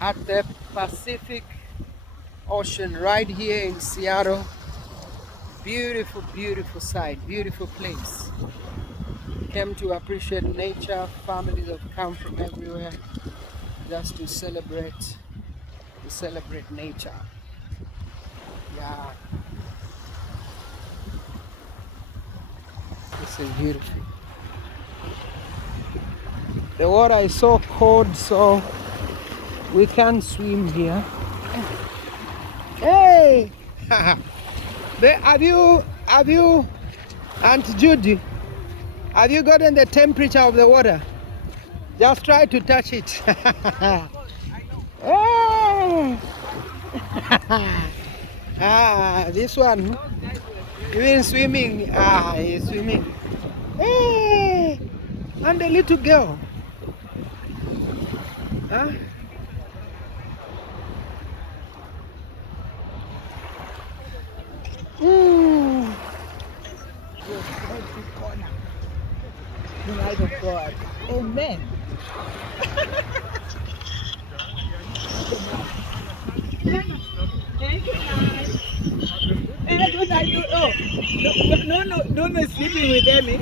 at the Pacific Ocean right here in Seattle. Beautiful, beautiful sight, beautiful place. Came to appreciate nature. Families have come from everywhere just to celebrate nature. Yeah, this is beautiful. The water is so cold, so we can't swim here. Hey, have you, Aunt Judy? Have you gotten the temperature of the water? Just try to touch it. Hey. This one, even swimming. He's swimming. Hey, and the little girl. Huh? Mm. Every corner. The light of God. Amen. Don't I do? Oh, no, no, no, no, no sleeping with Emmy.